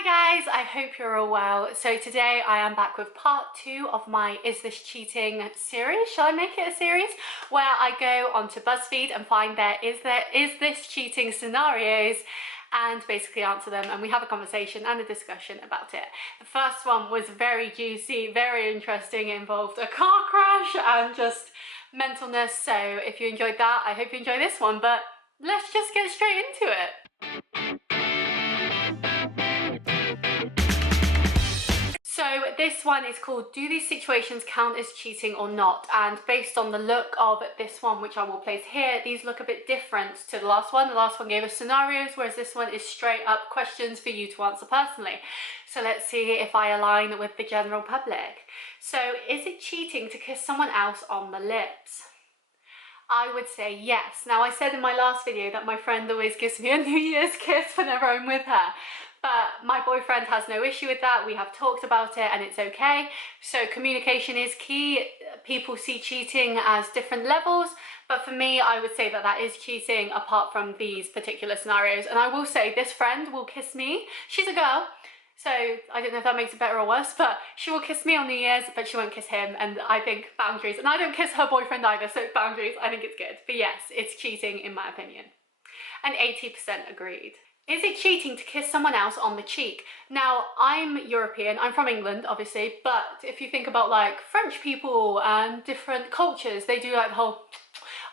Hi guys, I hope you're all well. So today I am back with part 2 of my Is This Cheating series. Shall I make it a series? Where I go onto BuzzFeed and find there is this cheating scenarios and basically answer them, and we have a conversation and a discussion about it. The first one was very juicy, very interesting. It involved a car crash and just mentalness. So if you enjoyed that, I hope you enjoy this one, but let's just get straight into it. So this one is called Do These Situations Count as Cheating or Not? And based on the look of this one, which I will place here, these look a bit different to the last one. The last one gave us scenarios, whereas this one is straight up questions for you to answer personally. So let's see if I align with the general public. So is it cheating to kiss someone else on the lips? I would say yes. Now, I said in my last video that my friend always gives me a New Year's kiss whenever I'm with her. But my boyfriend has no issue with that. We have talked about it and it's okay. So communication is key. People see cheating as different levels, but for me, I would say that that is cheating apart from these particular scenarios. And I will say this friend will kiss me. She's a girl, so I don't know if that makes it better or worse, but she will kiss me on New Year's, but she won't kiss him. And I think boundaries, and I don't kiss her boyfriend either, so boundaries, I think it's good. But yes, it's cheating in my opinion. And 80% agreed. Is it cheating to kiss someone else on the cheek? Now, I'm European, I'm from England, obviously, but if you think about like French people and different cultures, they do like the whole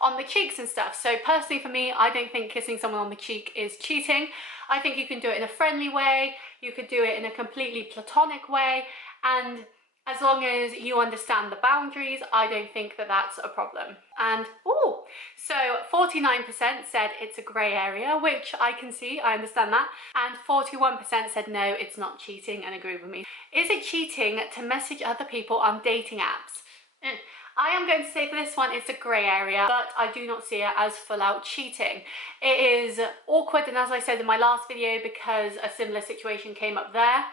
on the cheeks and stuff. So personally for me, I don't think kissing someone on the cheek is cheating. I think you can do it in a friendly way, you could do it in a completely platonic way, and as long as you understand the boundaries, I don't think that that's a problem. And, oh, so 49% said it's a grey area, which I can see, I understand that. And 41% said no, it's not cheating, and agree with me. Is it cheating to message other people on dating apps? I am going to say for this one, it's a grey area, but I do not see it as full out cheating. It is awkward, and as I said in my last video, because a similar situation came up there,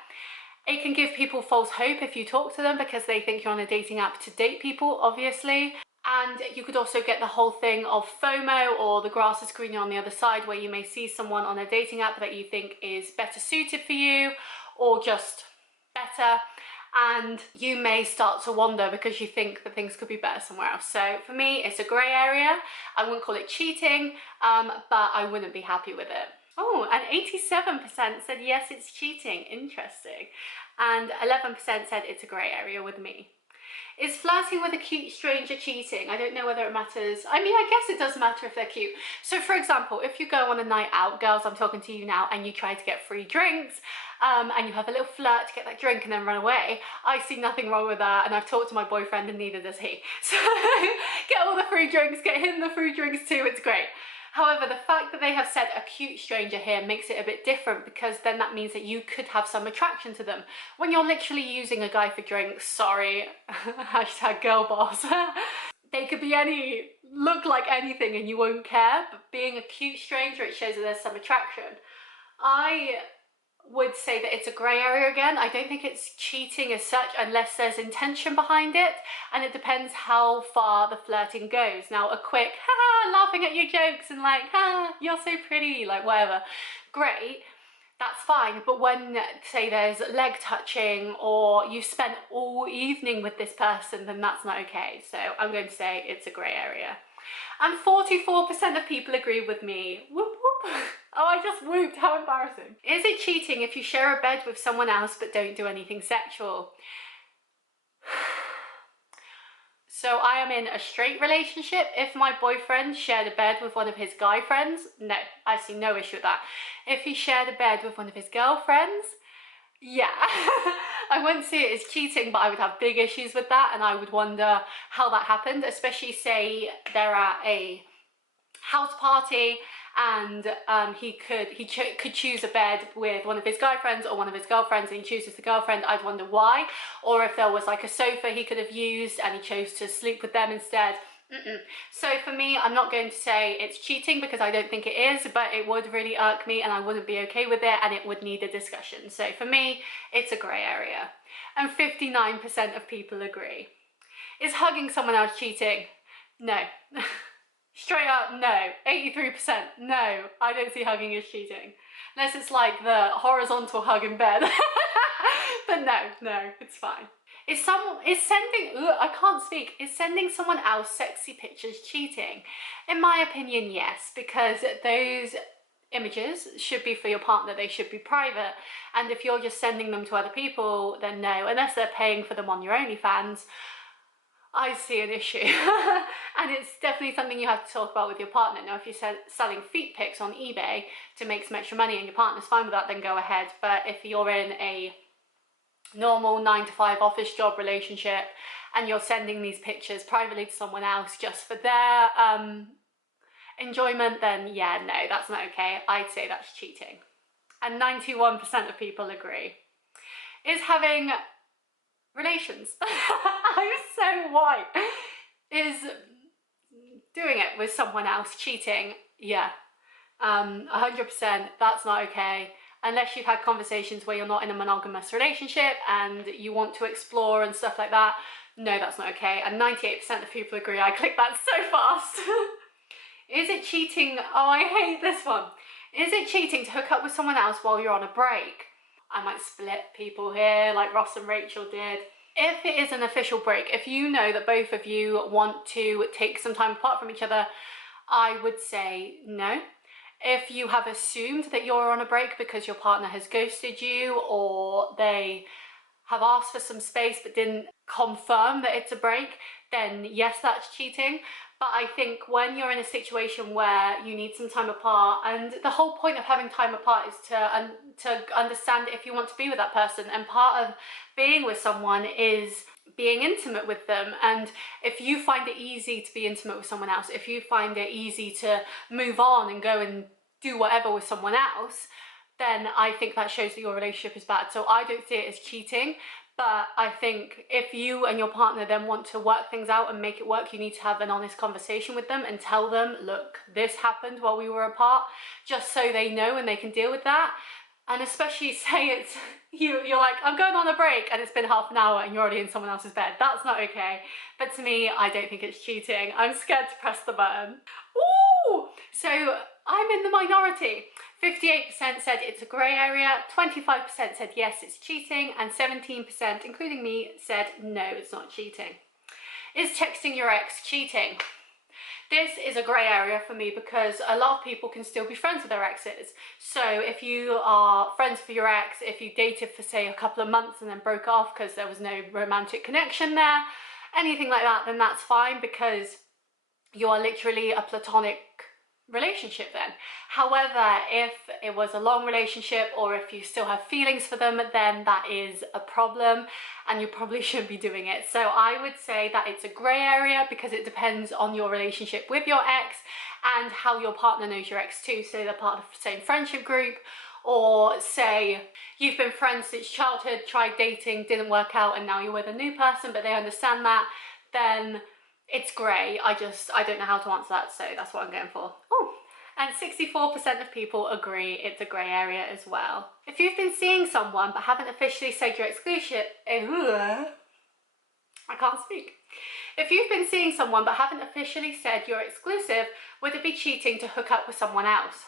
it can give people false hope if you talk to them because they think you're on a dating app to date people, obviously. And you could also get the whole thing of FOMO, or the grass is greener on the other side, where you may see someone on a dating app that you think is better suited for you or just better, and you may start to wonder because you think that things could be better somewhere else. So for me, it's a grey area. I wouldn't call it cheating, but I wouldn't be happy with it. Oh, and 87% said yes, it's cheating. Interesting. And 11% said it's a grey area with me. Is flirting with a cute stranger cheating? I don't know whether it matters. I mean, I guess it does matter if they're cute. So for example, if you go on a night out, girls, I'm talking to you now, and you try to get free drinks, and you have a little flirt to get that drink and then run away, I see nothing wrong with that, and I've talked to my boyfriend and neither does he. So get all the free drinks, get him the free drinks too, it's great. However, the fact that they have said a cute stranger here makes it a bit different, because then that means that you could have some attraction to them. When you're literally using a guy for drinks, sorry, hashtag girl boss, they could be look like anything and you won't care, but being a cute stranger, it shows that there's some attraction. I would say that it's a grey area again. I don't think it's cheating as such unless there's intention behind it, and it depends how far the flirting goes. Now, a quick haha, laughing at your jokes and like, ha, you're so pretty, like whatever, great, that's fine. But when, say, there's leg touching or you spent all evening with this person, then that's not okay. So I'm going to say it's a grey area. And 44% of people agree with me. Whoop whoop. Oh, I just whooped, how embarrassing. Is it cheating if you share a bed with someone else but don't do anything sexual? So I am in a straight relationship. If my boyfriend shared a bed with one of his guy friends, no, I see no issue with that. If he shared a bed with one of his girlfriends, yeah, I wouldn't see it as cheating, but I would have big issues with that, and I would wonder how that happened, especially say they're at a house party and he could choose a bed with one of his guy friends or one of his girlfriends, and he chooses the girlfriend. I'd wonder why. Or if there was like a sofa he could have used and he chose to sleep with them instead. So for me, I'm not going to say it's cheating because I don't think it is, but it would really irk me and I wouldn't be okay with it, and it would need a discussion. So for me, it's a grey area. And 59% of people agree. Is hugging someone else cheating? No. Straight up, no. 83%, no. I don't see hugging as cheating. Unless it's like the horizontal hug in bed. But no, it's fine. I can't speak. Is sending someone else sexy pictures cheating? In my opinion, yes, because those images should be for your partner, they should be private. And if you're just sending them to other people, then no, unless they're paying for them on your OnlyFans, I see an issue. And it's definitely something you have to talk about with your partner. Now, if you're selling feet pics on eBay to make some extra money and your partner's fine with that, then go ahead. But if you're in a normal 9-to-5 office job relationship and you're sending these pictures privately to someone else just for their enjoyment, then yeah, no, that's not okay. I'd say that's cheating. And 91% of people agree. Is having relations, I'm so white, is doing it with someone else cheating? Yeah, 100%, that's not okay. Unless you've had conversations where you're not in a monogamous relationship and you want to explore and stuff like that, no, that's not okay. And 98% of people agree. I clicked that so fast. Is it cheating? Oh, I hate this one. Is it cheating to hook up with someone else while you're on a break? I might split people here like Ross and Rachel did. If it is an official break, if you know that both of you want to take some time apart from each other, I would say no. If you have assumed that you're on a break because your partner has ghosted you or they have asked for some space but didn't confirm that it's a break, then yes, that's cheating. But I think when you're in a situation where you need some time apart, and the whole point of having time apart is to understand if you want to be with that person, and part of being with someone is being intimate with them. And if you find it easy to be intimate with someone else, if you find it easy to move on and go and do whatever with someone else, then I think that shows that your relationship is bad. So I don't see it as cheating. But I think if you and your partner then want to work things out and make it work, you need to have an honest conversation with them and tell them, look, this happened while we were apart, just so they know and they can deal with that. And especially say it's, you're like, I'm going on a break and it's been half an hour and you're already in someone else's bed. That's not okay. But to me, I don't think it's cheating. I'm scared to press the button. Ooh! So I'm in the minority. 58% said it's a grey area, 25% said yes, it's cheating, and 17%, including me, said no, it's not cheating. Is texting your ex cheating? This is a grey area for me because a lot of people can still be friends with their exes. So if you are friends with your ex, if you dated for say a couple of months and then broke off because there was no romantic connection there, anything like that, then that's fine because you are literally a platonic relationship then. However, if it was a long relationship or if you still have feelings for them, then that is a problem and you probably shouldn't be doing it. So I would say that it's a grey area because it depends on your relationship with your ex and how your partner knows your ex too. So they're part of the same friendship group, or say you've been friends since childhood, tried dating, didn't work out, and now you're with a new person but they understand that, then it's grey. I don't know how to answer that, so that's what I'm going for. Oh, and 64% of people agree it's a grey area as well. If you've been seeing someone but haven't officially said you're exclusive, I can't speak. If you've been seeing someone but haven't officially said you're exclusive, would it be cheating to hook up with someone else?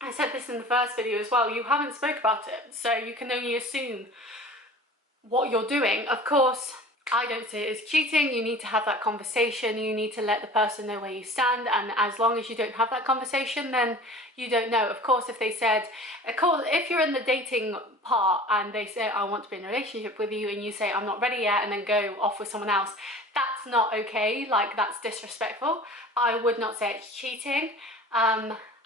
I said this in the first video as well, you haven't spoke about it, so you can only assume what you're doing. Of course, I don't see it as cheating. You need to have that conversation. You need to let the person know where you stand. And as long as you don't have that conversation, then you don't know. Of course, if they said, of course, if you're in the dating part and they say, I want to be in a relationship with you, and you say, I'm not ready yet, and then go off with someone else, that's not okay. Like, that's disrespectful. I would not say it's cheating.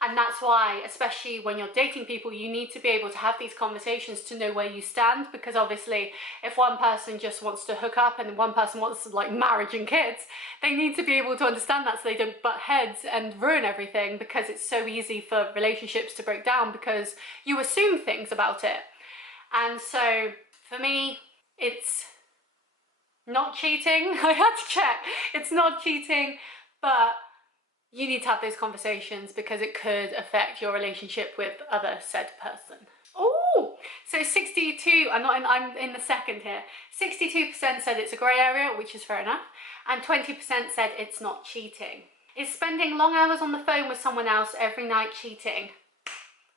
And that's why, especially when you're dating people, you need to be able to have these conversations to know where you stand, because obviously if one person just wants to hook up and one person wants like marriage and kids, they need to be able to understand that so they don't butt heads and ruin everything, because it's so easy for relationships to break down because you assume things about it. And so for me, it's not cheating. I had to check. It's not cheating, but you need to have those conversations because it could affect your relationship with other said person. Oh, so 62, I'm in the second here. 62% said it's a grey area, which is fair enough, and 20% said it's not cheating. Is spending long hours on the phone with someone else every night cheating?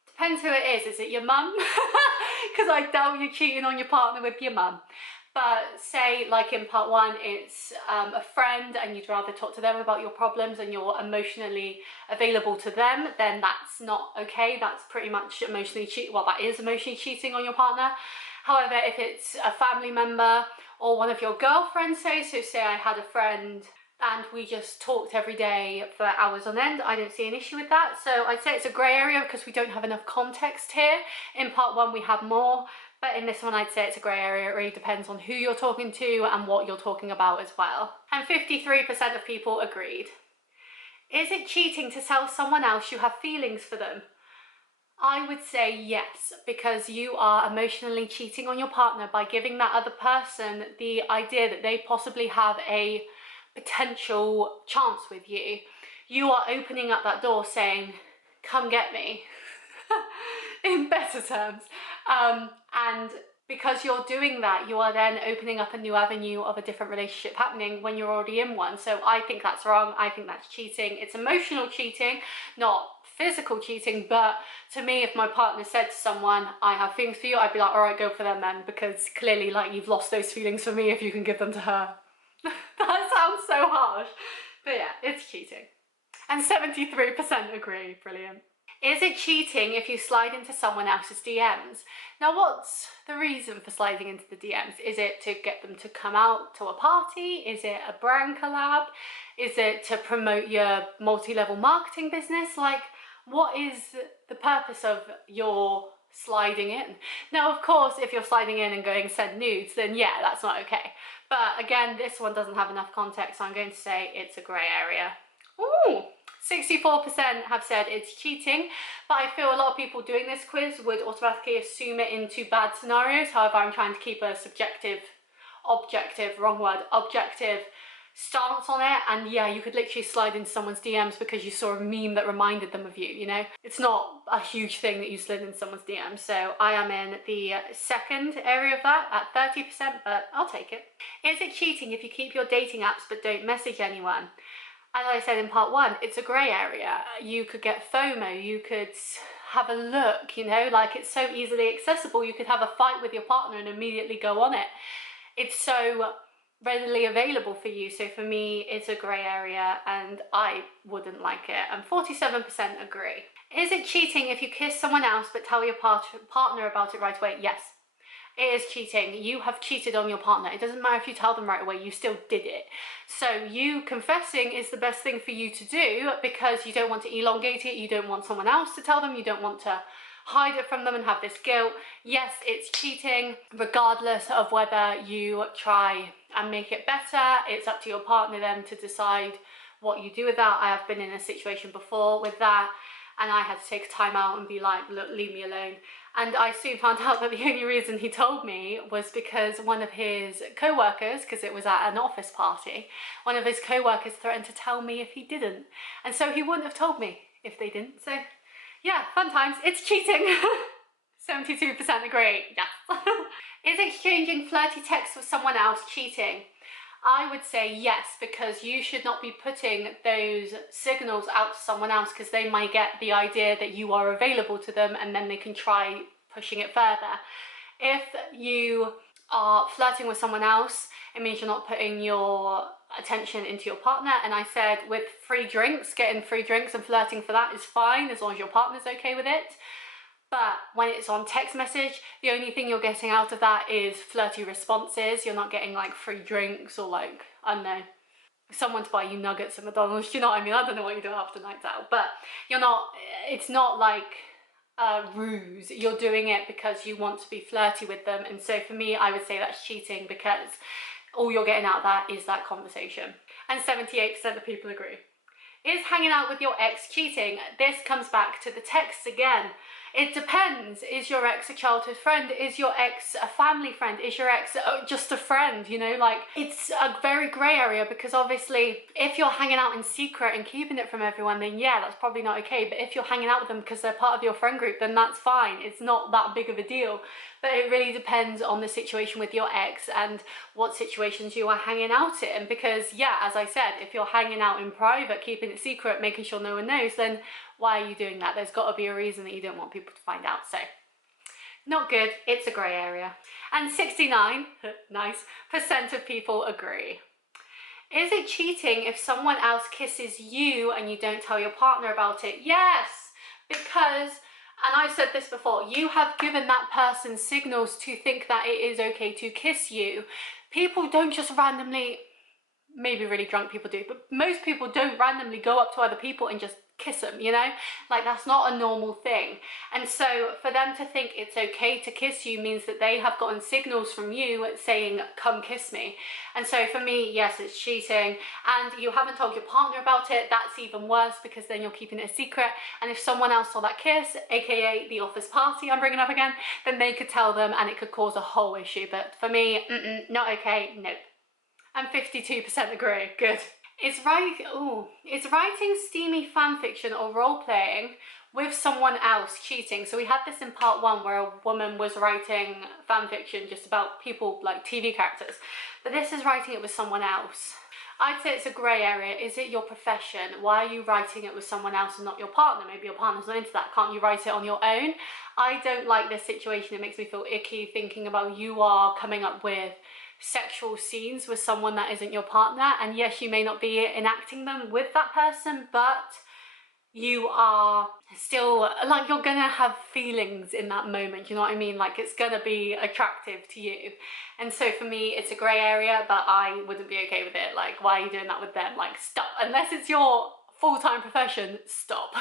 Depends who it is. Is it your mum? Because I doubt you're cheating on your partner with your mum. But say, like in part one, it's a friend and you'd rather talk to them about your problems and you're emotionally available to them, then that's not okay. That's pretty much emotionally cheating. Well, that is emotionally cheating on your partner. However, if it's a family member or one of your girlfriends, so say I had a friend and we just talked every day for hours on end, I don't see an issue with that. So I'd say it's a grey area because we don't have enough context here. In part one we have more, but in this one I'd say it's a grey area. It really depends on who you're talking to and what you're talking about as well. And 53% of people agreed. Is it cheating to tell someone else you have feelings for them? I would say yes, because you are emotionally cheating on your partner by giving that other person the idea that they possibly have a potential chance with you. You are opening up that door saying, come get me, in better terms. And because you're doing that, you are then opening up a new avenue of a different relationship happening when you're already in one. So I think that's wrong. I think that's cheating. It's emotional cheating, not physical cheating. But to me, if my partner said to someone, I have feelings for you, I'd be like, all right, go for them then, because clearly, like, you've lost those feelings for me if you can give them to her. That sounds so harsh, but yeah, it's cheating. And 73% agree. Brilliant. Is it cheating if you slide into someone else's DMs? Now, what's the reason for sliding into the DMs? Is it to get them to come out to a party? Is it a brand collab? Is it to promote your multi-level marketing business? Like, what is the purpose of your sliding in? Now, of course, if you're sliding in and going send nudes, then yeah, that's not okay. But again, this one doesn't have enough context, so I'm going to say it's a grey area. Ooh, 64% have said it's cheating, but I feel a lot of people doing this quiz would automatically assume it into bad scenarios. However, I'm trying to keep a subjective, objective stance on it, and yeah, you could literally slide into someone's DMs because you saw a meme that reminded them of you, you know? It's not a huge thing that you slid in someone's DMs, so I am in the second area of that at 30%, but I'll take it. Is it cheating if you keep your dating apps but don't message anyone? As I said in part one, it's a grey area. You could get FOMO, you could have a look, you know, like it's so easily accessible. You could have a fight with your partner and immediately go on it. It's so readily available for you. So for me, it's a grey area and I wouldn't like it. And 47% agree. Is it cheating if you kiss someone else but tell your partner about it right away? Yes. It is cheating. You have cheated on your partner. It doesn't matter if you tell them right away, you still did it. So you confessing is the best thing for you to do because you don't want to elongate it. You don't want someone else to tell them. You don't want to hide it from them and have this guilt. Yes, it's cheating, regardless of whether you try and make it better. It's up to your partner then to decide what you do with that. I have been in a situation before with that, and I had to take a time out and be like, look, leave me alone. And I soon found out that the only reason he told me was because one of his co-workers, because it was at an office party, one of his co-workers threatened to tell me if he didn't. And so he wouldn't have told me if they didn't. So yeah, fun times. It's cheating. 72% agree. Yes. Is exchanging flirty texts with someone else cheating? I would say yes, because you should not be putting those signals out to someone else because they might get the idea that you are available to them and then they can try pushing it further. If you are flirting with someone else, it means you're not putting your attention into your partner. And I said with free drinks, getting free drinks and flirting for that is fine as long as your partner's okay with it. But when it's on text message, the only thing you're getting out of that is flirty responses. You're not getting like free drinks or like, I don't know, someone to buy you nuggets at McDonald's. Do you know what I mean? I don't know what you do after night out, but you're not, it's not like a ruse. You're doing it because you want to be flirty with them. And so for me, I would say that's cheating because all you're getting out of that is that conversation. And 78% of people agree. Is hanging out with your ex cheating? This comes back to the texts again. It depends. Is your ex a childhood friend? Is your ex a family friend? Is your ex just a friend? You know, like, it's a very grey area, because obviously if you're hanging out in secret and keeping it from everyone, then yeah, that's probably not okay. But if you're hanging out with them because they're part of your friend group, then that's fine. It's not that big of a deal. But it really depends on the situation with your ex and what situations you are hanging out in. Because yeah, as I said, if you're hanging out in private, keeping it secret, making sure no one knows, then why are you doing that? There's got to be a reason that you don't want people to find out. So not good. It's a grey area. And 69, nice, % of people agree. Is it cheating if someone else kisses you and you don't tell your partner about it? Yes, because, and I've said this before, you have given that person signals to think that it is okay to kiss you. People don't just randomly, maybe really drunk people do, but most people don't randomly go up to other people and just kiss them, you know? Like, that's not a normal thing. And so for them to think it's okay to kiss you means that they have gotten signals from you saying, come kiss me. And so for me, yes, it's cheating. And you haven't told your partner about it. That's even worse, because then you're keeping it a secret. And if someone else saw that kiss, aka the office party I'm bringing up again, then they could tell them and it could cause a whole issue. But for me, not okay, nope. And 52% agree. Good. Is writing steamy fanfiction or role-playing with someone else cheating? So we had this in part 1 where a woman was writing fanfiction just about people, like TV characters. But this is writing it with someone else. I'd say it's a grey area. Is it your profession? Why are you writing it with someone else and not your partner? Maybe your partner's not into that. Can't you write it on your own? I don't like this situation. It makes me feel icky thinking about you are coming up with sexual scenes with someone that isn't your partner. And yes, you may not be enacting them with that person, but you are still, like, you're gonna have feelings in that moment, you know what I mean? Like, it's gonna be attractive to you. And so for me, it's a grey area, but I wouldn't be okay with it. Like, why are you doing that with them? Like, stop. Unless it's your full-time profession, stop.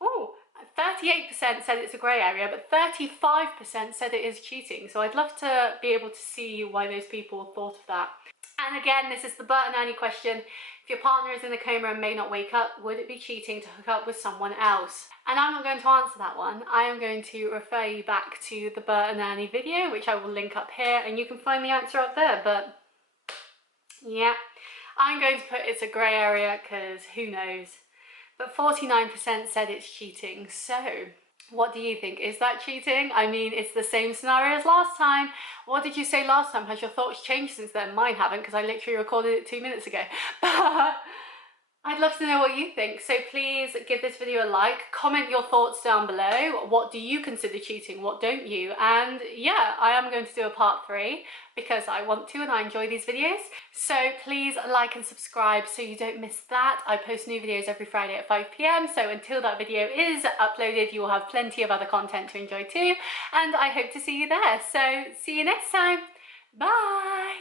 Oh, 38% said it's a grey area, but 35% said it is cheating. So I'd love to be able to see why those people thought of that. And again, this is the Bert and Ernie question. If your partner is in a coma and may not wake up, would it be cheating to hook up with someone else? And I'm not going to answer that one. I am going to refer you back to the Bert and Ernie video, which I will link up here, and you can find the answer up there. But yeah, I'm going to put it's a grey area because who knows. But 49% said it's cheating. So what do you think? Is that cheating? I mean, it's the same scenario as last time. What did you say last time? Has your thoughts changed since then? Mine haven't, because I literally recorded it 2 minutes ago. But I'd love to know what you think. So please give this video a like, comment your thoughts down below. What do you consider cheating? What don't you? And yeah, I am going to do a part 3 because I want to and I enjoy these videos. So please like and subscribe so you don't miss that. I post new videos every Friday at 5 PM. So until that video is uploaded, you will have plenty of other content to enjoy too. And I hope to see you there. So see you next time. Bye.